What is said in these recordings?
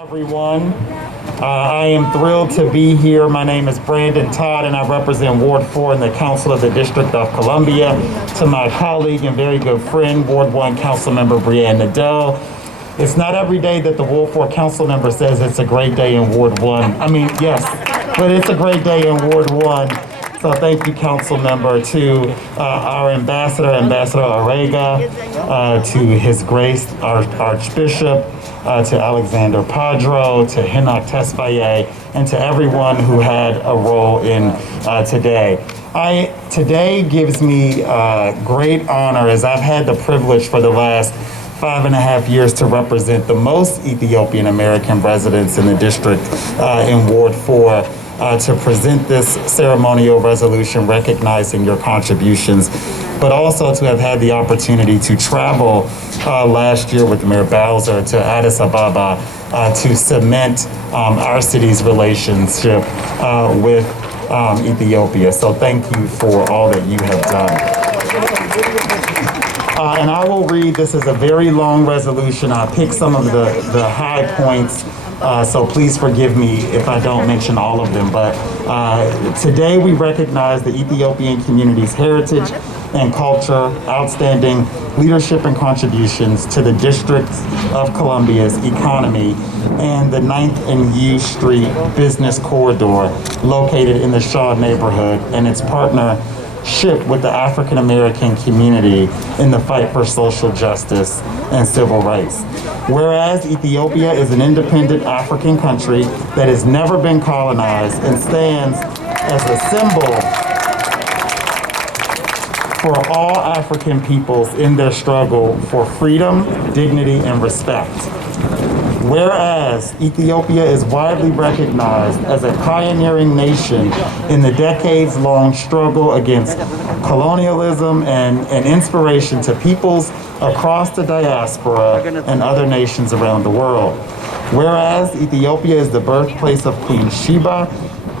Everyone. I am thrilled to be here. My name is Brandon Todd and I represent Ward 4 in the Council of the District of Columbia. To my colleague and very good friend, Ward 1 Councilmember Brianne Nadeau. It's not every day that the Ward 4 council member says it's a great day in Ward 1. I mean, yes, but it's a great day in Ward 1. So thank you, council member, to our ambassador, Ambassador Orega, to His Grace, our Archbishop, to Alexander Padro, to Hinnock Tesfaye, and to everyone who had a role in today. Today gives me great honor, as I've had the privilege for the last 5.5 years to represent the most Ethiopian American residents in the district in Ward 4. To present this ceremonial resolution recognizing your contributions, but also to have had the opportunity to travel last year with Mayor Bowser to Addis Ababa to cement our city's relationship with Ethiopia. So thank you for all that you have done. And I will read, this is a very long resolution. I picked some of the high points. So please forgive me if I don't mention all of them, but today we recognize the Ethiopian community's heritage and culture, outstanding leadership and contributions to the District of Columbia's economy and the 9th and U Street business corridor located in the Shaw neighborhood and its partnership with the African American community in the fight for social justice and civil rights. Whereas Ethiopia is an independent African country that has never been colonized and stands as a symbol for all African peoples in their struggle for freedom, dignity, and respect. Whereas Ethiopia is widely recognized as a pioneering nation in the decades-long struggle against colonialism and inspiration to peoples across the diaspora and other nations around the world. Whereas Ethiopia is the birthplace of Queen Sheba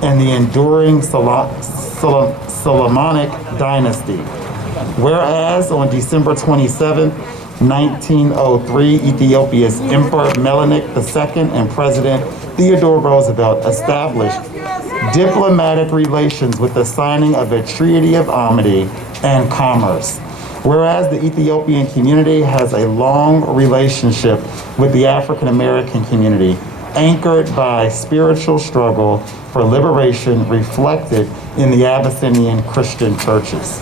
and the enduring Solomonic dynasty. Whereas on December 27th, 1903, Ethiopia's Emperor Menelik II and President Theodore Roosevelt established diplomatic relations with the signing of a Treaty of Amity and Commerce. Whereas the Ethiopian community has a long relationship with the African American community, anchored by spiritual struggle for liberation reflected in the Abyssinian Christian churches.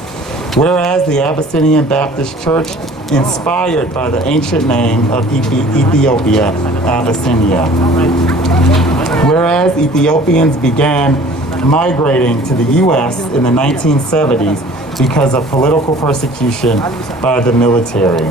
Whereas the Abyssinian Baptist Church, inspired by the ancient name of Ethiopia, Abyssinia. Whereas Ethiopians began migrating to the U.S. in the 1970s because of political persecution by the military.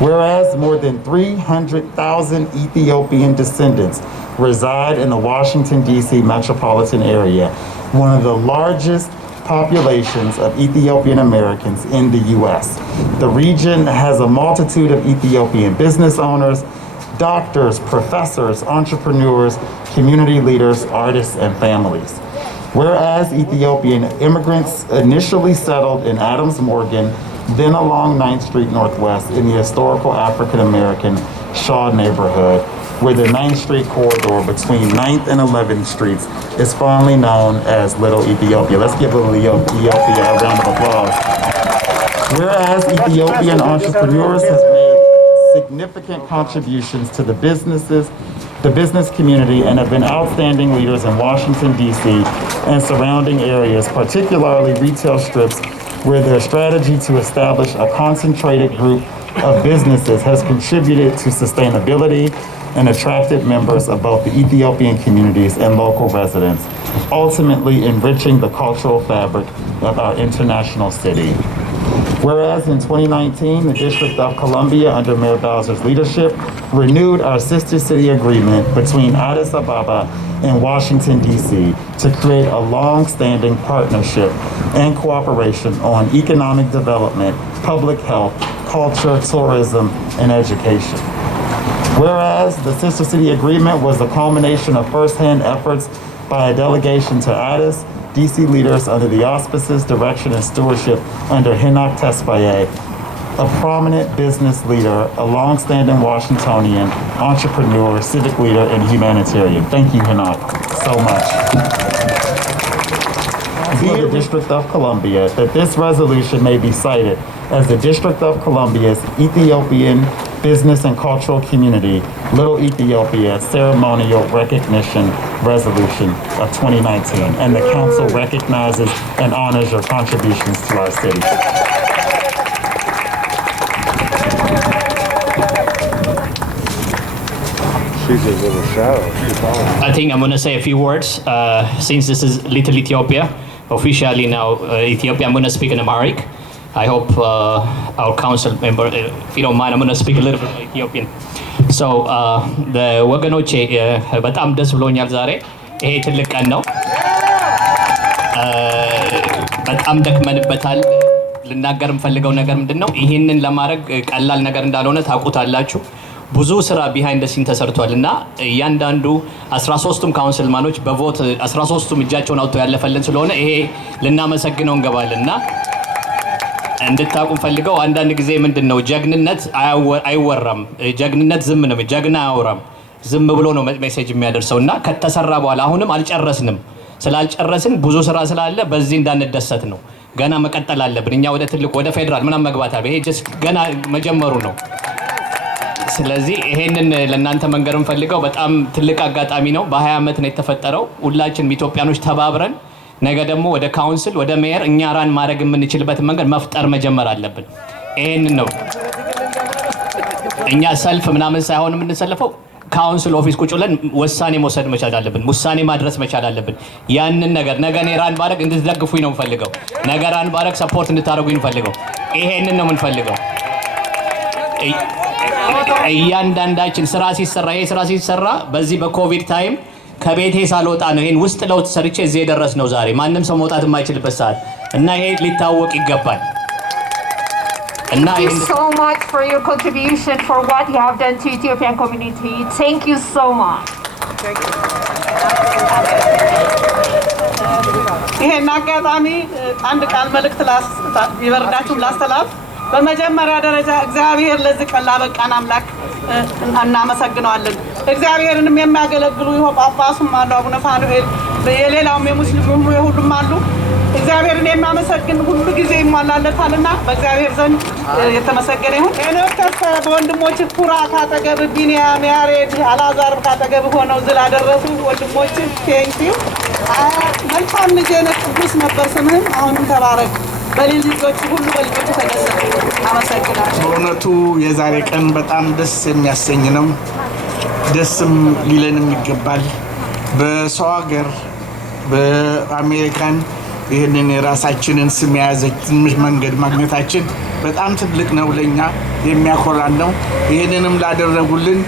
Whereas more than 300,000 Ethiopian descendants reside in the Washington, D.C. metropolitan area, one of the largest populations of Ethiopian Americans in the U.S. The region has a multitude of Ethiopian business owners, doctors, professors, entrepreneurs, community leaders, artists, and families. Whereas Ethiopian immigrants initially settled in Adams Morgan, then along 9th Street Northwest in the historical African American Shaw neighborhood, where the 9th Street corridor between 9th and 11th Streets is fondly known as Little Ethiopia. Let's give Little Ethiopia a round of applause. Whereas Ethiopian entrepreneurs have made significant contributions to the business community and have been outstanding leaders in Washington, D.C. and surrounding areas, particularly retail strips, where their strategy to establish a concentrated group of businesses has contributed to sustainability and attracted members of both the Ethiopian communities and local residents, ultimately enriching the cultural fabric of our international city. Whereas in 2019, the District of Columbia, under Mayor Bowser's leadership, renewed our sister city agreement between Addis Ababa and Washington, D.C. to create a long-standing partnership and cooperation on economic development, public health, culture, tourism, and education. Whereas the Sister City Agreement was the culmination of first-hand efforts by a delegation to Addis, D.C. leaders under the auspices, direction, and stewardship under Hinnock Tesfaye, a prominent business leader, a long-standing Washingtonian, entrepreneur, civic leader, and humanitarian. Thank you, Henok, so much. For the District of Columbia, that this resolution may be cited as the District of Columbia's Ethiopian Business and Cultural Community, Little Ethiopia Ceremonial Recognition Resolution of 2019, and the Council recognizes and honors your contributions to our city. She's a little shadow. I think I'm going to say a few words. Since this is Little Ethiopia, officially now Ethiopia, I'm going to speak in Amharic. I hope our council member, if you don't mind, I'm going to speak a little bit Ethiopian. So, ወገኖቼ በጣም ደስ ብሎኛል ዛሬ። ይሄ ትልቅ ቀን ነው። በጣም ደክመንበታል። ልናገር የምፈልገው ነገር ምንድነው? ይሄንን ለማድረግ ቀላል ነገር እንዳልሆነ ታውቁታላችሁ። ብዙ ስራ ቢሃይንድ ሲን ተሰርቷል እና እያንዳንዱ 13ቱም ካውንስልማኖች በቮት 13ቱም እጃቸውን አውጥተው ያለፈልን ስለሆነ ይሄ ልናመሰግነው እንገባለንና እንድታቁ ፈልገው አንዳንድ ጊዜ ምንድነው ጀግንነት አይወራም። ጀግንነት ዝም ነው። ጀግና አያወራም። ዝም ብሎ ነው ሜሴጅ የሚያደርሰውና ከተሰራ በኋላ አሁንም አልጨረስንም። ስላልጨረስን ብዙ ስራ ስላለ በዚህ እንዳንደሰት ነው። ገና መቀጠል አለብን። እኛ ወደ ትልቅ ወደ ፌደራል ምናምን መግባት አለ። ይሄ ጀስት ገና መጀመሩ ነው። ስለዚህ ይሄንን ለእናንተ መንገርም ፈልገው በጣም ትልቅ አጋጣሚ ነው። በ20 ዓመት ነው የተፈጠረው። ሁላችንም ኢትዮጵያኖች ተባብረን ነገ ደግሞ ወደ ካውንስል ወደ ሜየር እኛ ራን ማድረግ የምንችልበት መንገድ መፍጠር መጀመር አለብን። ይሄንን ነው እኛ ሰልፍ ምናምን ሳይሆን የምንሰልፈው ካውንስል ኦፊስ ቁጭ ብለን ውሳኔ መውሰድ መቻል አለብን። ውሳኔ ማድረስ መቻል አለብን። ያንን ነገር ነገ እኔ ራን ባረግ እንድትደግፉኝ ነው የምፈልገው። ነገ ራን ባረግ ሰፖርት እንድታደርጉኝ የምፈልገው። ይሄንን ነው የምንፈልገው። እያንዳንዳችን ስራ ሲሰራ ይሄ ስራ ሲሰራ በዚህ በኮቪድ ታይም ከቤቴ ሳልወጣ ነው ይሄን ውስጥ ለውጥ ሰርቼ እዚህ የደረስነው ዛሬ ማንም ሰው መውጣት የማይችልበት ሰዓት እና ይሄ ሊታወቅ ይገባል። እና Thank you so much for your contribution for what you have done to Ethiopian community. Thank you so much. ይሄን አጋጣሚ አንድ ቃል መልእክት ይበርዳችሁ ላስተላልፍ። በመጀመሪያ ደረጃ እግዚአብሔር ለዚህ ቀን ላበቃን አምላክ እናመሰግነዋለን። እግዚአብሔርንም የሚያገለግሉ ይኸው ጳጳሱም አሉ፣ አቡነ ፋኑኤል፣ የሌላውም የሙስሊሙም የሁሉም አሉ። እግዚአብሔርን የሚያመሰግን ሁሉ ጊዜ ይሟላለታልና በእግዚአብሔር ዘንድ የተመሰገነ ይሁን። ሄኖክ ተስፋ በወንድሞች ኩራ ካጠገብ ቢኒያም፣ ያሬድ፣ አላዛር ካጠገብ ሆነው ስላደረሱ ወንድሞች ቴንኪው። መልካም ልጅ ቅዱስ ነበር ስምህም፣ አሁንም ተባረክ። በልጆች ሁሉ በልጆች ተደሰቱ። አመሰግናለሁ። በእውነቱ የዛሬ ቀን በጣም ደስ የሚያሰኝ ነው። ደስም ሊለንም ይገባል። በሰው ሀገር በአሜሪካን ይህንን የራሳችንን ስም የያዘች ትንሽ መንገድ ማግኘታችን በጣም ትልቅ ነው፣ ለኛ የሚያኮራን ነው። ይህንንም ላደረጉልን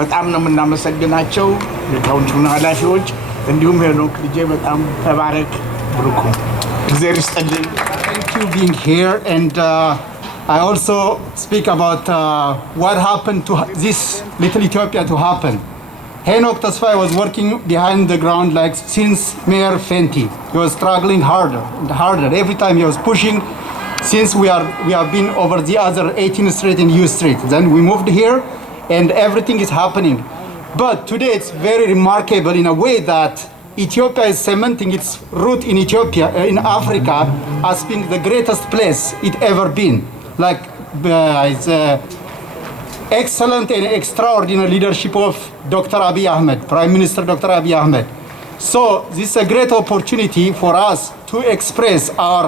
በጣም ነው የምናመሰግናቸው የካውንስሉ ኃላፊዎች፣ እንዲሁም ሄኖክ ልጄ በጣም ተባረክ ብሩኩ እግዚአብሔር ይስጥልኝ። You being here, and I also speak about what happened to this little Ethiopia to happen. Henok Tasfai was working behind the ground like since Mayor Fenty. He was struggling harder and harder. Every time he was pushing since we have been over the other 18th Street and U Street. Then we moved here and everything is happening. But today it's very remarkable in a way that Ethiopia is cementing its root in Ethiopia, in Africa, as being the greatest place it ever been. Like it's excellent and extraordinary leadership of Dr. Abiy Ahmed, Prime Minister Dr. Abiy Ahmed. So this is a great opportunity for us to express our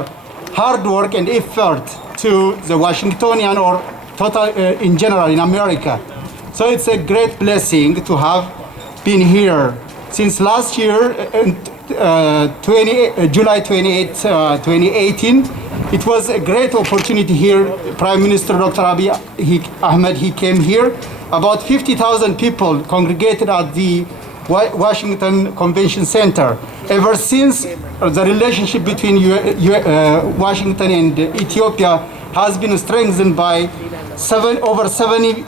hard work and effort to the Washingtonian or total in general in America. So it's a great blessing to have been here. Since last year, July 28, 2018, it was a great opportunity here. Prime Minister Dr. Abiy Ahmed, he came here. About 50,000 people congregated at the Washington Convention Center. Ever since, the relationship between Washington and Ethiopia has been strengthened by over 70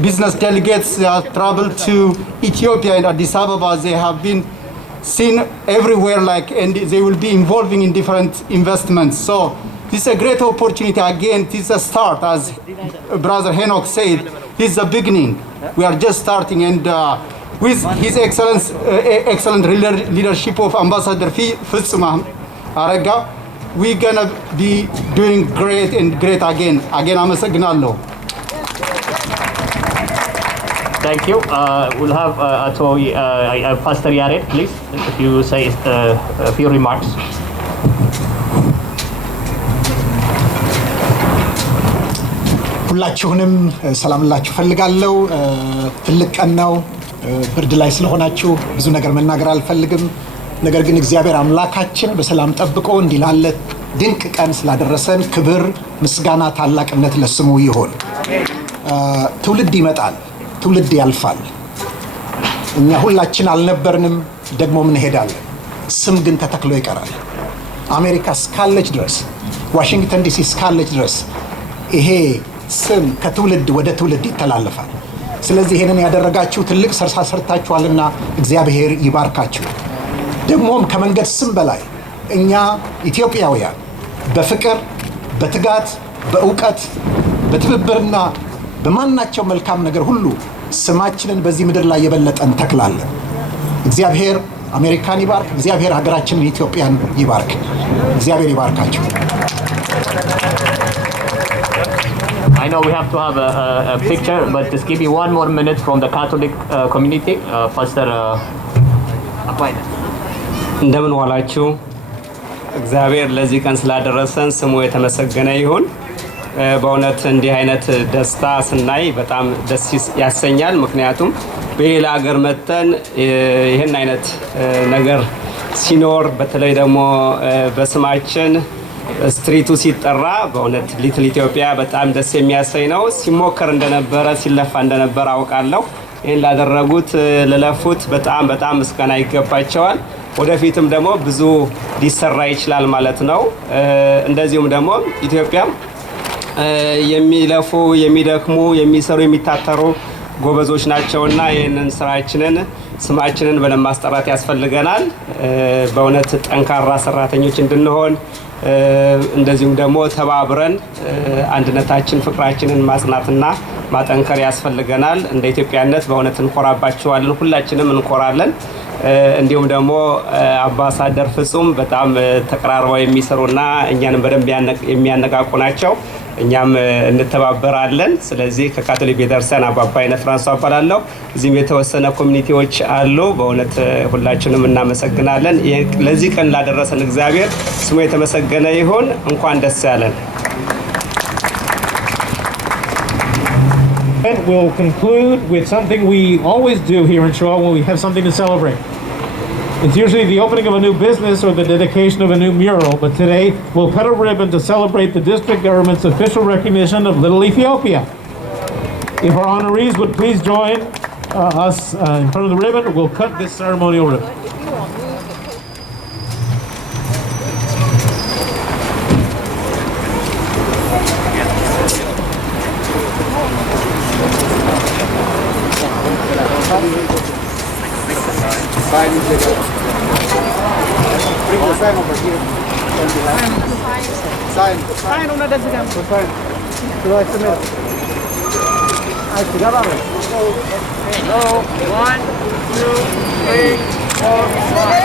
business delegates traveled to Ethiopia and Addis Ababa. They have been seen everywhere, and they will be involving in different investments. So This is a great opportunity again. This is a start, as Brother Henok said. This is the beginning. We are just starting, and with His excellent leadership of Ambassador Fitsuma Araga, we're gonna be doing great and great again. Again, አመሰግናለሁ. Thank you. We'll have Pastor Yared, please, if you say a few remarks. ሁላችሁንም ሰላም ላችሁ ፈልጋለሁ። ትልቅ ቀን ነው። ብርድ ላይ ስለሆናችሁ ብዙ ነገር መናገር አልፈልግም። ነገር ግን እግዚአብሔር አምላካችን በሰላም ጠብቆ እንዲላለ ድንቅ ቀን ስላደረሰን ክብር፣ ምስጋና፣ ታላቅነት ለስሙ ይሁን። ትውልድ ይመጣል፣ ትውልድ ያልፋል። እኛ ሁላችን አልነበርንም፣ ደግሞ ምን ሄዳለን። ስም ግን ተተክሎ ይቀራል። አሜሪካ እስካለች ድረስ፣ ዋሽንግተን ዲሲ እስካለች ድረስ ይሄ ስም ከትውልድ ወደ ትውልድ ይተላለፋል። ስለዚህ ይሄንን ያደረጋችሁ ትልቅ ሰርታችኋልና እግዚአብሔር ይባርካችሁ። ደግሞም ከመንገድ ስም በላይ እኛ ኢትዮጵያውያን በፍቅር፣ በትጋት፣ በእውቀት፣ በትብብርና በማናቸው መልካም ነገር ሁሉ ስማችንን በዚህ ምድር ላይ የበለጠ እንተክላለን። እግዚአብሔር አሜሪካን ይባርክ። እግዚአብሔር ሀገራችንን ኢትዮጵያን ይባርክ። እግዚአብሔር ይባርካችሁ። I know we have to have a picture, but just give me one more minute from the Catholic community. Pastor Appoint. እንደምን ዋላችሁ። እግዚአብሔር ለዚህ ቀን ስላደረሰን ስሙ የተመሰገነ ይሁን። በእውነት እንዲህ አይነት ደስታ ስናይ በጣም ደስ ያሰኛል። ምክንያቱም በሌላ ሀገር መተን ይህን አይነት ነገር ሲኖር በተለይ ደግሞ በስማችን ስትሪቱ ሲጠራ በእውነት ሊትል ኢትዮጵያ በጣም ደስ የሚያሰኝ ነው። ሲሞከር እንደነበረ ሲለፋ እንደነበረ አውቃለሁ። ይህን ላደረጉት ለለፉት በጣም ምስጋና ይገባቸዋል። ወደፊትም ደግሞ ብዙ ሊሰራ ይችላል ማለት ነው። እንደዚሁም ደግሞ ኢትዮጵያ የሚለፉ የሚደክሙ የሚሰሩ የሚታተሩ ጎበዞች ናቸውና ይህንን ስራችንን ስማችንን በደንብ ማስጠራት ያስፈልገናል። በእውነት ጠንካራ ሰራተኞች እንድንሆን እንደዚሁም ደግሞ ተባብረን አንድነታችን ፍቅራችንን ማጽናትና ማጠንከር ያስፈልገናል። እንደ ኢትዮጵያነት በእውነት እንኮራባቸዋለን፣ ሁላችንም እንኮራለን። እንዲሁም ደግሞ አምባሳደር ፍጹም በጣም ተቀራርበው የሚሰሩና እኛንም በደንብ የሚያነቃቁ ናቸው። እኛም እንተባበራለን። ስለዚህ ከካቶሊክ ቤተክርስቲያን አባባ አይነ ፍራንሷ እባላለሁ። እዚህም የተወሰነ ኮሚኒቲዎች አሉ። በእውነት ሁላችንም እናመሰግናለን። ለዚህ ቀን ላደረሰን እግዚአብሔር ስሙ የተመሰገነ ይሁን። እንኳን ደስ ያለን። We'll conclude with something we always do here in Shaw when we have something to celebrate. It's usually the opening of a new business or the dedication of a new mural, but today we'll cut a ribbon to celebrate the district government's official recognition of Little Ethiopia. If our honorees would please join us in front of the ribbon, we'll cut this ceremonial ribbon. Bring the sign over here. Sign. Sign una desigam. Sign. Right in there. I forgot about it. Go. 1, 2, 3, 4, 5.